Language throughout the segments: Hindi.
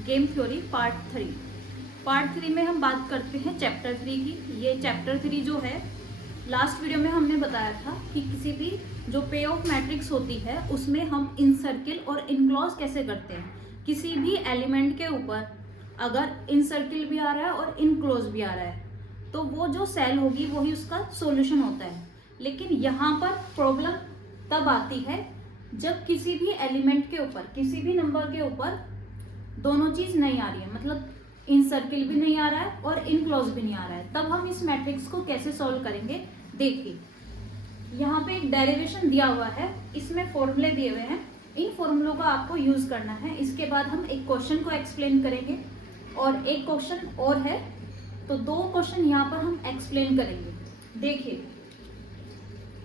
गेम थ्योरी पार्ट थ्री में हम बात करते हैं चैप्टर 3 की। ये चैप्टर 3 जो है, लास्ट वीडियो में हमने बताया था कि किसी भी जो पे ऑफ मैट्रिक्स होती है उसमें हम इन सर्किल और इनक्लोज कैसे करते हैं। किसी भी एलिमेंट के ऊपर अगर इन सर्किल भी आ रहा है और इनक्लोज भी आ रहा है तो वो जो सेल होगी वही उसका सॉल्यूशन होता है। लेकिन यहाँ पर प्रॉब्लम तब आती है जब किसी भी एलिमेंट के ऊपर, किसी भी नंबर के ऊपर दोनों चीज नहीं आ रही है, मतलब इन सर्किल भी नहीं आ रहा है और इन क्लोज भी नहीं आ रहा है। तब हम इस मैट्रिक्स को कैसे सॉल्व करेंगे, देखिए यहाँ पे एक डेरिवेशन दिया हुआ है, इसमें फॉर्मूले दिए हुए हैं, इन फॉर्मूलों का आपको यूज करना है। इसके बाद हम एक क्वेश्चन को एक्सप्लेन करेंगे और एक क्वेश्चन और है, तो दो क्वेश्चन यहाँ पर हम एक्सप्लेन करेंगे। देखिए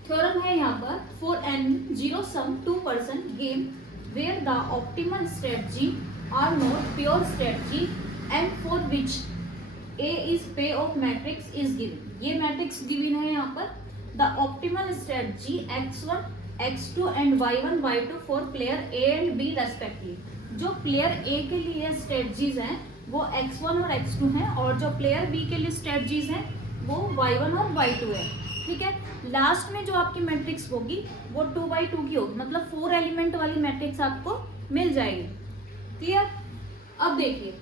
थ्योरम है यहाँ पर, for an zero sum two person game where the optimal strategy are not pure strategy and for which A is पे ऑफ मैट्रिक्स इज गिवन। ये मैट्रिक्स गिवन है यहाँ पर। The optimal strategy x1, x2 and y1, y2 for player A and B respectively. जो प्लेयर ए के लिए स्ट्रेटजीज हैं वो x1 और x2 हैं और जो प्लेयर बी के लिए स्ट्रेटजीज हैं वो y1 और y2 है। ठीक है, लास्ट में जो आपकी मैट्रिक्स होगी वो 2x2 की होगी, मतलब 4 एलिमेंट वाली मैट्रिक्स आपको मिल जाएगी। क्लियर। अब देखिए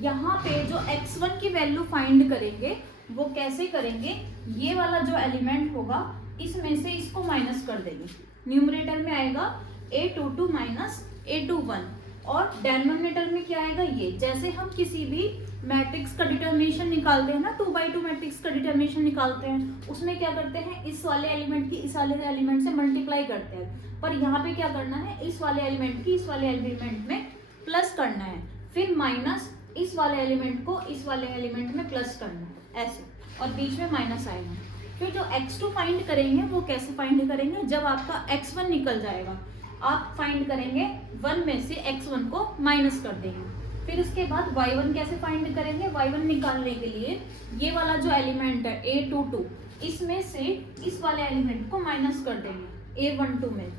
यहाँ पे जो x1 की वैल्यू फाइंड करेंगे वो कैसे करेंगे, ये वाला जो एलिमेंट होगा इसमें से इसको माइनस कर देंगे। न्यूमरेटर में आएगा a22 माइनस a21 और डेनोमिनेटर में क्या आएगा ये। जैसे हम किसी भी मैट्रिक्स का डिटर्मिनेशन निकालते हैं ना, 2x2 मैट्रिक्स का डिटर्मिनेशन निकालते हैं, उसमें क्या करते हैं, इस वाले एलिमेंट की इस वाले एलिमेंट से मल्टीप्लाई करते हैं। पर यहाँ पे क्या करना है, इस वाले एलिमेंट की इस वाले एलिमेंट में प्लस करना है, फिर माइनस इस वाले एलिमेंट को इस वाले एलिमेंट में प्लस करना है, ऐसे, और बीच में माइनस आएगा। फिर जो x2 फाइंड करेंगे वो कैसे फाइंड करेंगे, जब आपका x1 निकल जाएगा आप फाइंड करेंगे 1 में से x1 को माइनस कर देंगे। फिर उसके बाद y1 कैसे फाइंड करेंगे, y1 निकालने के लिए ये वाला जो एलिमेंट है a22 इसमें से इस वाले एलिमेंट को माइनस कर देंगे a12 में।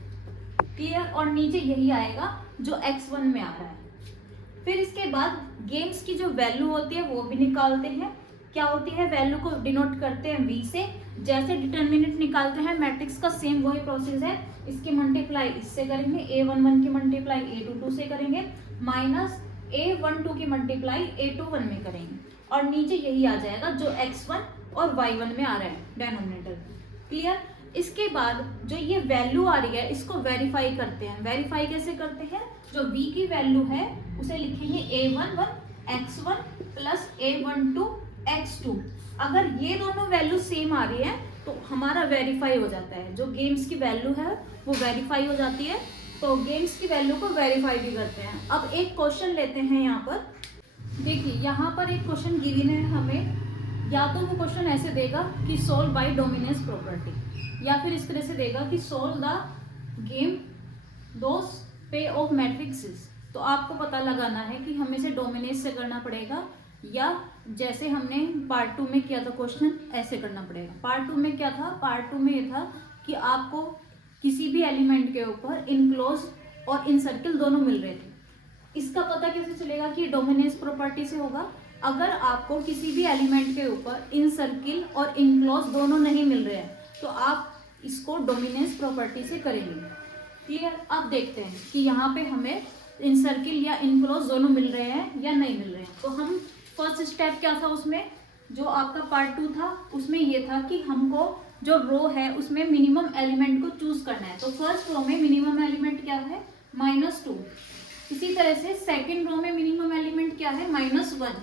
क्लियर। और नीचे यही आएगा जो x1 में आ रहा है। फिर इसके बाद गेम्स की जो वैल्यू होती है वो भी निकालते हैं। क्या होती है, वैल्यू को डिनोट करते हैं v से। जैसे डिटर्मिनेंट निकालते हैं मैट्रिक्स का, सेम वही प्रोसेस है। इसकी मल्टीप्लाई इससे करेंगे, a11 की मल्टीप्लाई a22 से करेंगे, माइनस a12 की मल्टीप्लाई a21 में करेंगे, और नीचे यही आ जाएगा जो x1 और y1 में आ रहा है डेनोमिनेटर। क्लियर। इसके बाद जो ये वैल्यू आ रही है इसको वेरीफाई करते हैं। वेरीफाई कैसे करते हैं, जो v की वैल्यू है उसे लिखेंगे a11 x1 plus a12 x2। अगर ये दोनों वैल्यू सेम आ रही है तो हमारा वेरीफाई हो जाता है, जो गेम्स की वैल्यू है वो वेरीफाई हो जाती है। तो गेम्स की वैल्यू को वेरीफाई भी करते हैं। अब एक क्वेश्चन लेते हैं यहाँ पर। देखिए यहाँ पर एक क्वेश्चन गिवन है हमें, या तो वो क्वेश्चन ऐसे देगा कि सोल्व बाय डोमिनेंस प्रॉपर्टी, या फिर इस तरह से देगा कि सोल्व द गेम दोस पे ऑफ मैट्रिक्सेस। तो आपको पता लगाना है कि हमें से डोमिनेंस से करना पड़ेगा या जैसे हमने पार्ट 2 में किया था क्वेश्चन ऐसे करना पड़ेगा। पार्ट 2 में क्या था, पार्ट 2 में ये था कि आपको किसी भी एलिमेंट के ऊपर इनक्लोज और इनसर्किल दोनों मिल रहे थे। इसका पता कैसे चलेगा कि डोमिनेंस प्रॉपर्टी से होगा। अगर आपको किसी भी एलिमेंट के ऊपर इनसर्किल और इनक्लोज दोनों नहीं मिल रहे हैं तो आप इसको डोमिनेंस प्रॉपर्टी से करेंगे। क्लियर। अब देखते हैं कि यहाँ पे हमें इनसर्किल या इनक्लोज दोनों मिल रहे हैं या नहीं मिल रहे हैं। तो हम फर्स्ट स्टेप क्या था उसमें, जो आपका पार्ट 2 था उसमें ये था कि हमको जो रो है उसमें मिनिमम एलिमेंट को चूज करना है। तो फर्स्ट रो में मिनिमम एलिमेंट क्या है, -2। इसी तरह से सेकंड रो में मिनिमम एलिमेंट क्या है, -1,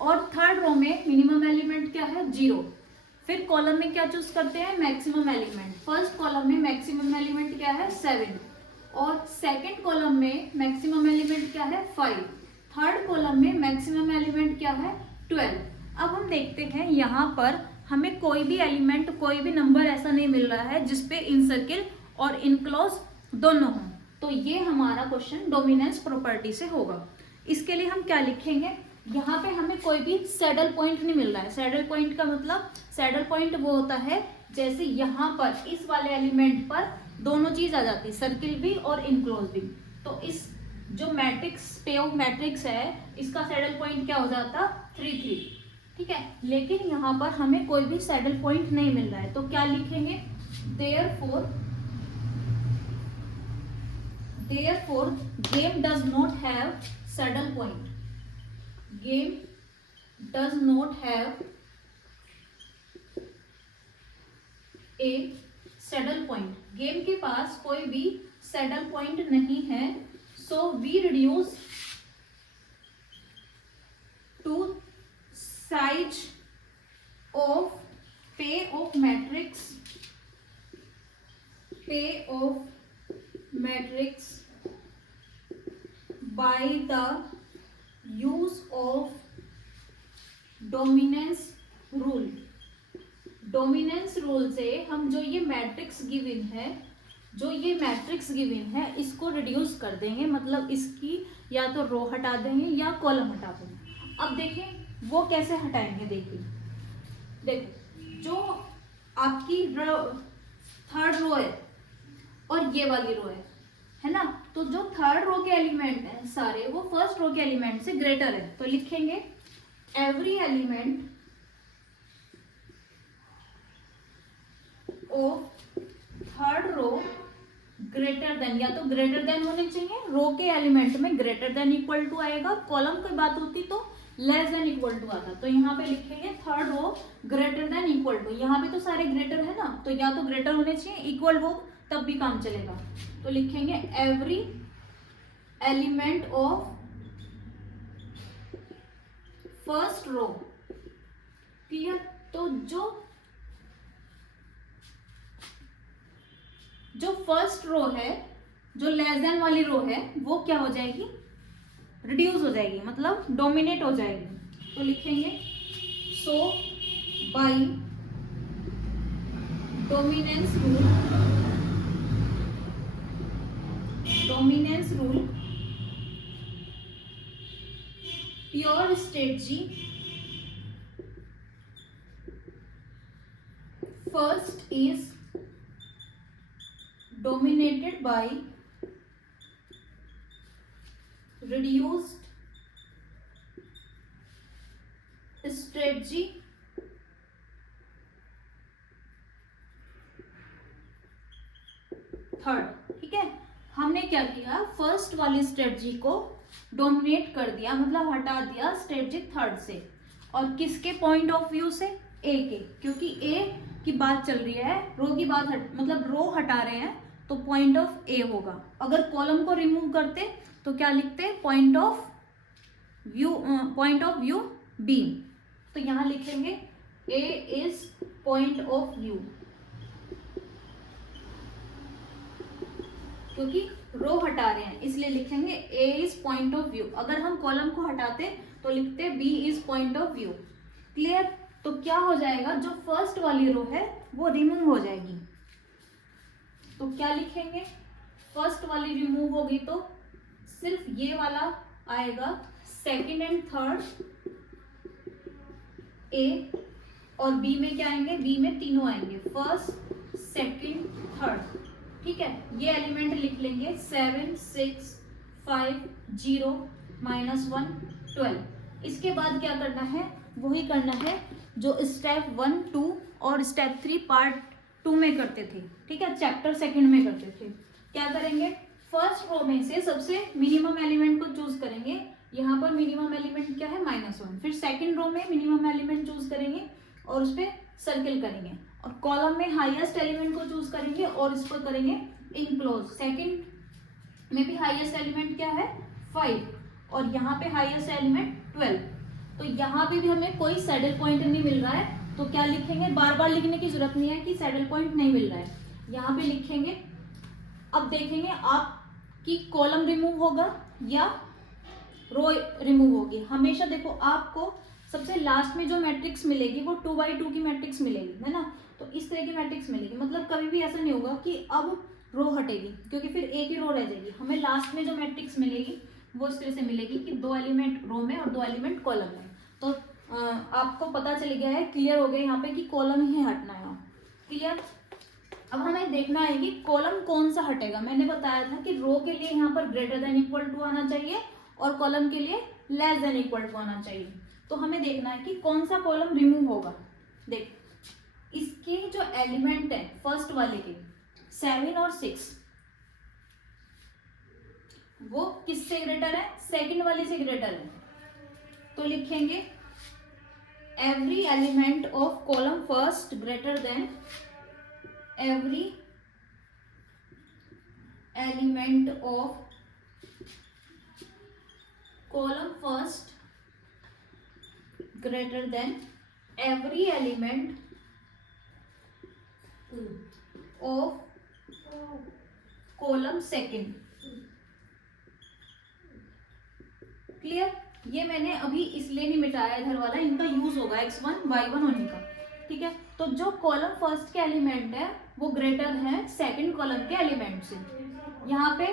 और थर्ड रो में मिनिमम एलिमेंट क्या है, 0। फिर कॉलम में क्या चूज करते हैं, मैक्सिमम एलिमेंट। फर्स्ट कॉलम में मैक्सिमम एलिमेंट क्या है, 7, और सेकंड कॉलम में मैक्सिमम एलिमेंट क्या है, 5। थर्ड कॉलम में मैक्सिमम एलिमेंट क्या है, 12। अब हम देखते हैं यहाँ पर हमें कोई भी एलिमेंट, कोई भी नंबर ऐसा नहीं मिल रहा है जिसपे इनसर्किल और इनक्लोज दोनों हों। तो ये हमारा क्वेश्चन डोमिनेंस प्रॉपर्टी से होगा। इसके लिए हम क्या लिखेंगे, यहाँ पे हमें कोई भी सैडल पॉइंट नहीं मिल रहा है। सैडल पॉइंट का मतलब, सैडल पॉइंट वो होता है जैसे यहाँ पर इस वाले एलिमेंट पर दोनों चीज आ जाती है, सर्किल भी और इनक्लोज भी। तो इस जो मैट्रिक्स पे ऑफ मैट्रिक्स है इसका सैडल पॉइंट क्या हो जाता 3 3, ठीक है। लेकिन यहाँ पर हमें कोई भी सैडल पॉइंट नहीं मिल रहा है, तो क्या लिखेंगे, therefore game does not have saddle point, game does not have a saddle point, game के पास कोई भी सैडल पॉइंट नहीं है। So we reduce to size of pay of matrix by the use of dominance rule. Dominance rule से हम जो ये मैट्रिक्स गिवन है इसको रिड्यूस कर देंगे, मतलब इसकी या तो रो हटा देंगे या कॉलम हटा देंगे। अब देखें वो कैसे हटाएंगे, देखो जो आपकी थर्ड रो है और ये वाली रो है ना, तो जो थर्ड रो के एलिमेंट हैं सारे वो फर्स्ट रो के एलिमेंट से ग्रेटर है, तो लिखेंगे every element of third row greater than, या तो ग्रेटर देन होने चाहिए, रो के एलिमेंट में ग्रेटर देन इक्वल टू आएगा, कॉलम की बात होती तो लेस देन इक्वल टू आता, तो यहाँ पे लिखेंगे third row greater than equal to, यहाँ पे तो सारे ग्रेटर है ना, तो या तो ग्रेटर होने चाहिए, इक्वल हो तब भी काम चलेगा, तो लिखेंगे every element of first row, clear. तो जो फर्स्ट रो है, जो लेस देन वाली रो है, वो क्या हो जाएगी, रिड्यूस हो जाएगी, मतलब डोमिनेट हो जाएगी, तो लिखेंगे so by dominance rule pure strategy first is dominated by reduced strategy third, ठीक है। हमने क्या किया, फर्स्ट वाली स्ट्रेटजी को डोमिनेट कर दिया, मतलब हटा दिया स्ट्रेटजी थर्ड से, और किसके पॉइंट ऑफ व्यू से, ए के, क्योंकि ए की बात चल रही है, रो की बात मतलब रो हटा रहे हैं तो पॉइंट ऑफ ए होगा। अगर कॉलम को रिमूव करते तो क्या लिखते, पॉइंट ऑफ व्यू बी, तो यहां लिखेंगे A is point of view, क्योंकि रो हटा रहे हैं इसलिए लिखेंगे A is point of view. अगर हम कॉलम को हटाते तो लिखते B is point of view, clear. तो क्या हो जाएगा, जो फर्स्ट वाली रो है वो रिमूव हो जाएगी, तो क्या लिखेंगे, फर्स्ट वाली रिमूव होगी तो सिर्फ ये वाला आएगा, सेकंड एंड थर्ड ए, और बी में क्या आएंगे, बी में तीनों आएंगे, फर्स्ट सेकंड थर्ड, ठीक है। ये एलिमेंट लिख लेंगे 7 6 5 0 -1 12। इसके बाद क्या करना है, वही करना है जो स्टेप 1 2 और स्टेप 3 पार्ट 2 में करते थे, ठीक है, चैप्टर सेकंड में करते थे। क्या करेंगे, फर्स्ट रो में से सबसे मिनिमम एलिमेंट को चूज करेंगे, यहाँ पर मिनिमम एलिमेंट क्या है -1, फिर सेकंड रो में मिनिमम एलिमेंट चूज करेंगे और उस पर सर्किल करेंगे, और कॉलम में हाईएस्ट एलिमेंट को चूज करेंगे और इस पर करेंगे इनक्लोज। सेकंड में भी हाईएस्ट एलिमेंट क्या है 5, और यहाँ पे हाईएस्ट एलिमेंट 12, तो यहाँ पे भी हमें कोई सैडल पॉइंट नहीं मिल रहा है, तो क्या लिखेंगे, बार बार लिखने की जरूरत नहीं है कि सैडल पॉइंट नहीं मिल रहा है, यहाँ पे लिखेंगे। अब देखेंगे आपकी कॉलम रिमूव होगा या रो रिमूव होगी। हमेशा देखो आपको सबसे लास्ट में जो मैट्रिक्स मिलेगी वो 2x2 की मैट्रिक्स मिलेगी, है ना, तो इस तरह की मैट्रिक्स मिलेगी, मतलब कभी भी ऐसा नहीं होगा कि अब रो हटेगी, क्योंकि फिर एक ही रो रह जाएगी। हमें लास्ट में जो मैट्रिक्स मिलेगी वो इस तरह से मिलेगी कि 2 एलिमेंट रो में और 2 एलिमेंट कॉलम में। तो आपको पता चल गया है, क्लियर हो गया यहाँ पे कि कॉलम ही हटना है, क्लियर। अब हमें देखना है कि कॉलम कौन सा हटेगा। मैंने बताया था कि रो के लिए यहाँ पर ग्रेटर देन इक्वल टू आना चाहिए और कॉलम के लिए लेस देन इक्वल टू आना चाहिए। तो हमें देखना है कि कौन सा कॉलम रिमूव होगा। देख, इसके जो एलिमेंट है फर्स्ट वाले के 7 और 6 वो किससे ग्रेटर है? सेकंड वाले से ग्रेटर है। तो लिखेंगे every element of column first greater then every element of column first greater then every element of column second. Clear? ये मैंने अभी इसलिए नहीं मिटाया इधर वाला, इनका यूज होगा x1 y1 होने का। ठीक है, तो जो कॉलम फर्स्ट के एलिमेंट है वो ग्रेटर है सेकंड कॉलम के एलिमेंट से। यहाँ पे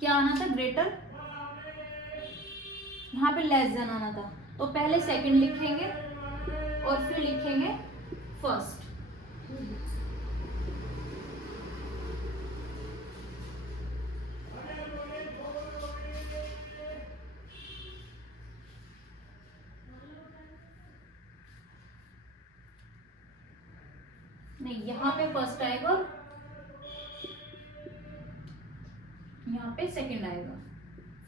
क्या आना था? ग्रेटर। यहाँ पे लेस देन आना था, तो पहले सेकंड लिखेंगे और फिर लिखेंगे फर्स्ट। नहीं, यहाँ पे फर्स्ट आएगा और यहाँ पे सेकंड आएगा।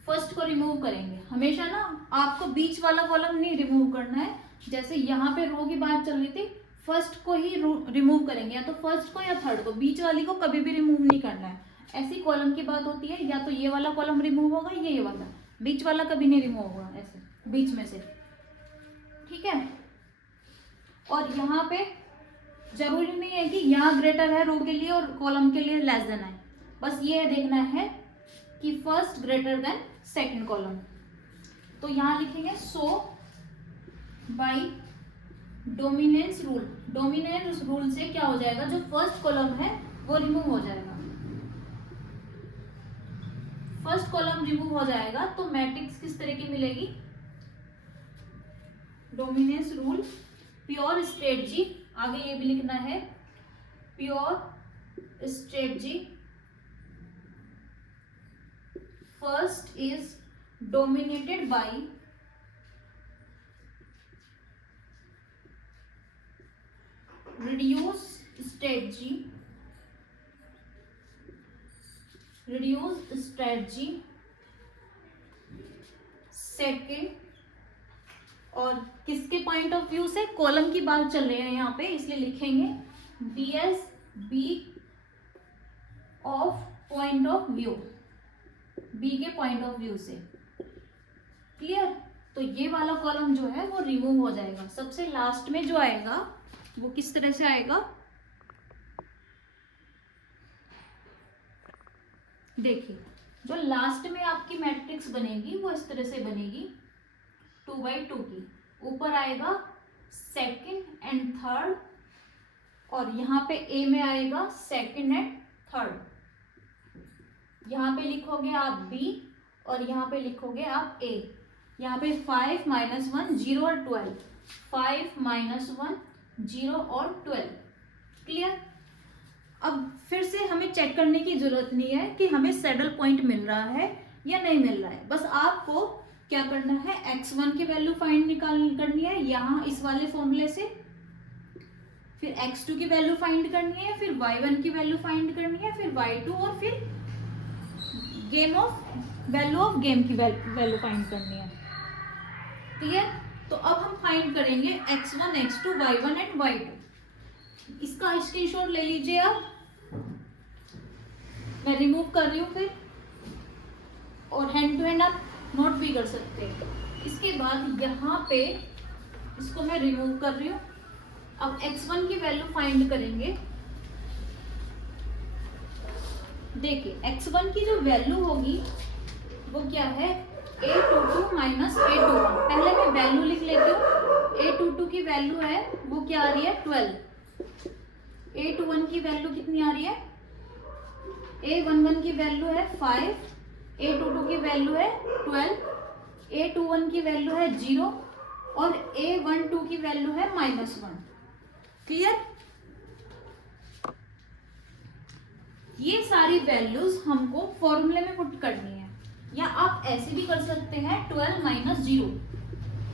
फर्स्ट को रिमूव करेंगे। हमेशा ना आपको बीच वाला कॉलम नहीं रिमूव करना है। जैसे यहाँ पे रो की बात चल रही थी, फर्स्ट को ही रिमूव करेंगे, या तो फर्स्ट को या थर्ड को, बीच वाली को कभी भी रिमूव नहीं करना है। ऐसी कॉलम की बात होती है, या तो ये वाला कॉलम रिमूव होगा, ये वाला, बीच वाला कभी नहीं रिमूव होगा ऐसे बीच में से। ठीक है, और यहाँ पे जरूरी नहीं है कि यहाँ ग्रेटर है रो के लिए और कॉलम के लिए लेस देन है। बस ये देखना है कि first greater than second column. तो यहाँ लिखेंगे so by dominance rule. Dominance rule से क्या हो जाएगा? जो फर्स्ट कॉलम है वो रिमूव हो जाएगा। फर्स्ट कॉलम रिमूव हो जाएगा तो मैट्रिक्स किस तरह की मिलेगी? डोमिनेंस रूल प्योर स्ट्रेटजी, आगे ये भी लिखना है, pure strategy first is dominated by reduce strategy second. और किसके पॉइंट ऑफ व्यू से? कॉलम की बात चल रही है यहाँ पे, इसलिए लिखेंगे BS B of point of view, B के पॉइंट ऑफ व्यू से। क्लियर? तो ये वाला कॉलम जो है वो रिमूव हो जाएगा। सबसे लास्ट में जो आएगा वो किस तरह से आएगा? देखिए, जो लास्ट में आपकी मैट्रिक्स बनेगी वो इस तरह से बनेगी, 2x2 की। ऊपर आएगा सेकंड एंड थर्ड, और यहाँ पे ए में आएगा सेकंड एंड थर्ड। यहाँ पे लिखोगे आप बी और यहाँ पे लिखोगे आप ए। यहाँ पे 5 -1 0 और 12, 5 -1 0 और 12। क्लियर? अब फिर से हमें चेक करने की जरूरत नहीं है कि हमें सैडल पॉइंट मिल रहा है या नहीं मिल रहा है। बस आपको क्या करना है? x1 की वैल्यू फाइंड करनी है यहाँ इस वाले फॉर्मूले से, फिर x2 की वैल्यू फाइंड करनी है, फिर y1 की वैल्यू फाइंड करनी है, फिर y2, और फिर वैल्यू ऑफ गेम की वैल्यू फाइंड करनी है। क्लियर? तो अब हम फाइंड करेंगे x1, x2, y1 and y2। इसका स्क्रीनशॉट ले लीजिए आप, मैं रिमूव कर रही हूँ फिर, और हैंड टू हैंड आप नोट भी कर सकते हैं। इसके बाद यहाँ पे इसको मैं रिमूव कर रही हूँ। अब x1 की वैल्यू फाइंड करेंगे। देखिए, x1 की जो वैल्यू होगी वो क्या है? a22 minus a21। पहले मैं वैल्यू लिख लेती हूँ। a22 की वैल्यू है वो क्या आ रही है? 12। a21 की वैल्यू कितनी आ रही है? a11 की वैल्यू है 5, a22 की वैल्यू है 12, a21 की वैल्यू है 0 और a12 की वैल्यू है -1। क्लियर? ये सारी वैल्यूज हमको फॉर्मूले में पुट करनी है, या आप ऐसे भी कर सकते हैं 12 माइनस 0।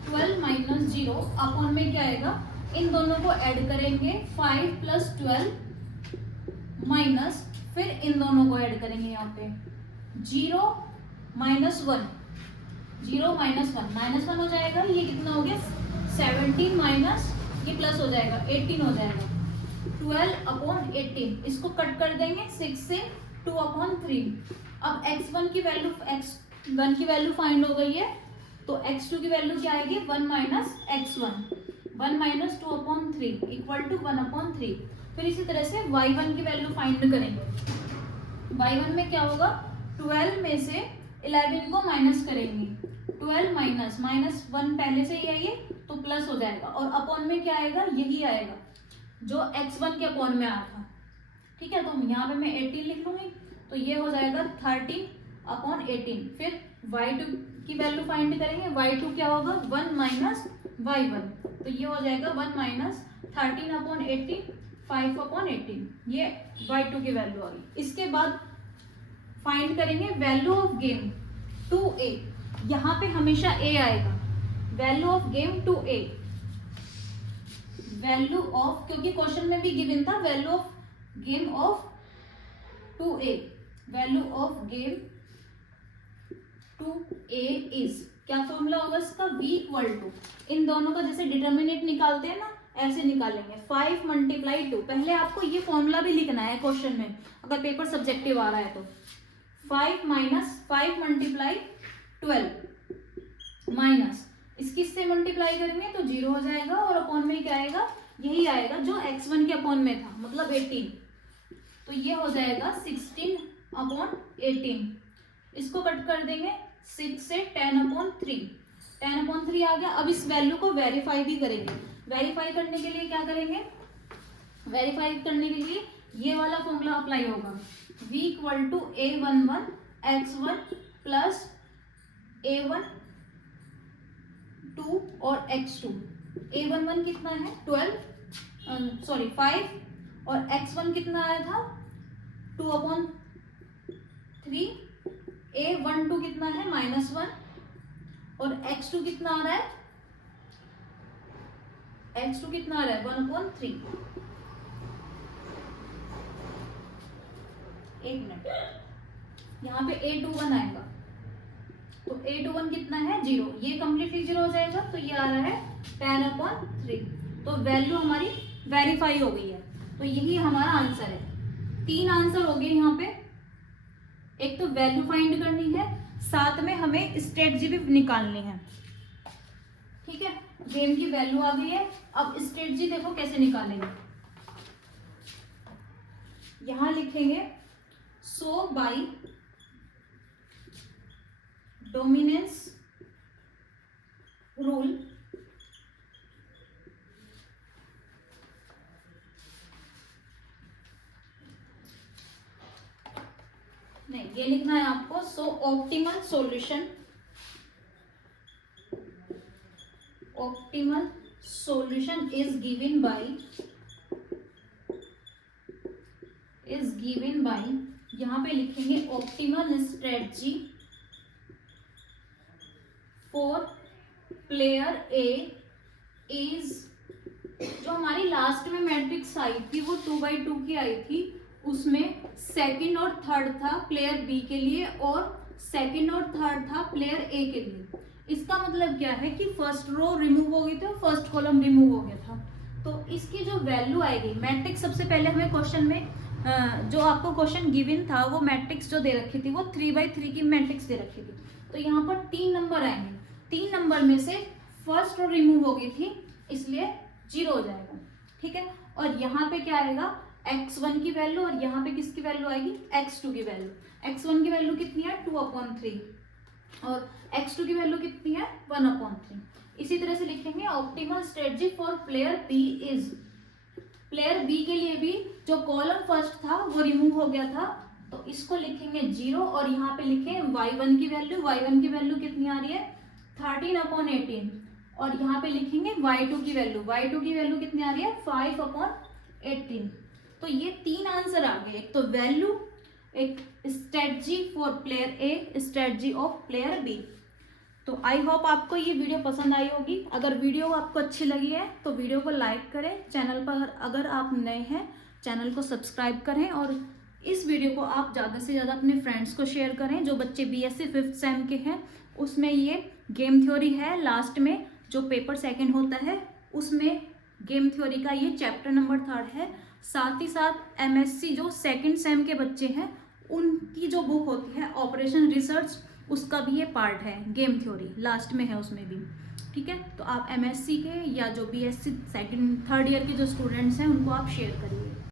12 माइनस 0 अपॉन में क्या आएगा, इन दोनों को ऐड करेंगे 5 प्लस 12 माइनस, फिर इन दोनों को ऐड करेंगे यहाँ पे 0 माइनस 1, 0 माइनस 1, माइनस 1 हो जाएगा, ये कितना हो गया 17 माइनस ये प्लस हो जाएगा 18 हो जाएगा 12 अपॉन 18। इसको कट कर देंगे 6 से 2 अपॉन 3। अब x1 की वैल्यू x1 की वैल्यू फाइंड हो गई है, तो x2 की वैल्यू क्या आएगी 1 minus x1, 1 minus 2 upon 3 equal to 1 upon 3। फिर इसी तरह से y1 की वैल्यू फाइंड करेंगे। y1 में क्या होगा, 12 में से 11 को माइनस करेंगे, 12 माइनस माइनस 1 पहले से ही है ये, तो प्लस हो जाएगा, और अपॉन में क्या आएगा, यही आएगा जो x1 के अपॉन में आया था। ठीक है, तो यहाँ पे मैं 18 लिख लूंगी, तो ये हो जाएगा 13 अपॉन 18। फिर y2 की वैल्यू फाइंड करेंगे, y2 क्या होगा 1 माइनस y1, तो ये हो जाएगा 1 माइनस 13 अपॉन 18, 5 अपॉन 18, ये y2 की वैल्यू आ गई। इसके बाद फाइंड करेंगे वैल्यू ऑफ गेम 2a, यहाँ पे हमेशा a आएगा, value of game 2a, value of, क्योंकि क्वेश्चन में भी गिवन था value of game of 2a, value of game 2a is, क्या फॉर्मूला होगा इसका, v इक्वल टू, इन दोनों का जैसे डिटर्मिनेंट निकालते हैं ना, ऐसे निकालेंगे 5 मल्टीप्लाई 2। पहले आपको ये फॉर्मूला भी लिखना है क्वेश्चन में, अगर पेपर सब्जेक्टिव आ रहा है तो 5 माइनस 5 मल्टीप्लाई 12 माइनस, इसकी से मल्टीप्लाई करेंगे तो 0 हो जाएगा, और अपॉन में क्या आएगा, यही आएगा जो x1 के अपॉन में था, मतलब 18, तो ये हो जाएगा 16 अपॉन 18। इसको कट कर देंगे 6 से 10 अपॉन 3, 10 अपॉन 3 आ गया। अब इस वैल्यू को वेरीफाई भी करेंगे। वेरीफाई करने के लिए क्या करेंगे, वेरीफाई करने के लिए ये वाला फॉर्मूला अप्लाई होगा, v equal to a11 x1 plus a1 2 और x2। a11 कितना है 5, और x1 कितना आया था 2 अपॉन 3, a12 कितना है -1, और x2 कितना आ रहा है, x2 कितना आ रहा है 1 अपॉन 3। एक मिनट, यहाँ पे a21 आएगा, तो a21 कितना है 0, ये कंप्लीटली 0 हो जाएगा, तो ये आ रहा है 10 अपॉन 3। तो वैल्यू हमारी वेरीफाई हो गई है, तो यही हमारा आंसर है। 3 आंसर हो गए यहाँ पे, एक तो वैल्यू फाइंड करनी है, साथ में हमें स्ट्रेटजी भी निकालनी है। ठीक है, गेम की वैल्यू आ गई है, अब स्ट्रेटजी देखो कैसे निकालेंगे। यहां लिखेंगे सो बाई डोमिनेंस रूल नहीं, ये लिखना है आपको, so optimal solution, optimal solution is given by, यहां पे लिखेंगे optimal strategy for player A is, जो हमारी लास्ट में मैट्रिक्स आई थी वो 2/2 की आई थी, उसमें सेकंड और थर्ड था प्लेयर बी के लिए, और सेकंड और थर्ड था प्लेयर ए के लिए। इसका मतलब क्या है कि फर्स्ट रो रिमूव हो गई थी और फर्स्ट कॉलम रिमूव हो गया था, तो इसकी जो वैल्यू आएगी मैट्रिक्स, सबसे पहले हमें क्वेश्चन में जो आपको क्वेश्चन गिवन था वो मैट्रिक्स जो दे रखी थी वो 3/3 की मैट्रिक्स दे रखी थी, तो यहाँ पर 3 नंबर आएंगे, 3 नंबर में से फर्स्ट रो रिमूव हो गई थी इसलिए 0 हो जाएगा। ठीक है, और यहाँ पे क्या आएगा x1 की वैल्यू, और यहाँ पे किसकी वैल्यू आएगी x2 की वैल्यू। x1 की वैल्यू कितनी है 2 अपॉन 3, और x2 की वैल्यू कितनी है 1 अपॉन 3। इसी तरह से लिखेंगे optimal strategy for player B is, player B के लिए भी जो कॉलम फर्स्ट था वो रिमूव हो गया था, तो इसको लिखेंगे 0, और यहाँ पे लिखें y1 की वैल्यू, y1 की वैल्यू कितनी आ रही है 13 अपॉन 18, और यहाँ पे लिखेंगे y2 की वैल्यू, y2 की वैल्यू कितनी आ रही है 5 अपॉन 18। तो ये 3 आंसर आ गए, एक तो वैल्यू, एक strategy for player A, strategy of player B. तो आई होप आपको ये वीडियो पसंद आई होगी। अगर वीडियो आपको अच्छी लगी है तो वीडियो को लाइक करें, चैनल पर अगर आप नए हैं चैनल को सब्सक्राइब करें, और इस वीडियो को आप ज़्यादा से ज़्यादा अपने फ्रेंड्स को शेयर करें जो बच्चे बीएससी 5th सेम के हैं। उसमें ये गेम थ्योरी है, लास्ट में जो पेपर सेकंड होता है उसमें गेम थ्योरी का ये चैप्टर नंबर 3 है। साथ ही साथ एमएससी जो सेकंड सेम के बच्चे हैं उनकी जो बुक होती है ऑपरेशन रिसर्च, उसका भी ये पार्ट है, गेम थ्योरी लास्ट में है उसमें भी। ठीक है, तो आप एमएससी के या जो बीएससी सेकंड थर्ड ईयर के जो स्टूडेंट्स हैं उनको आप शेयर करिए।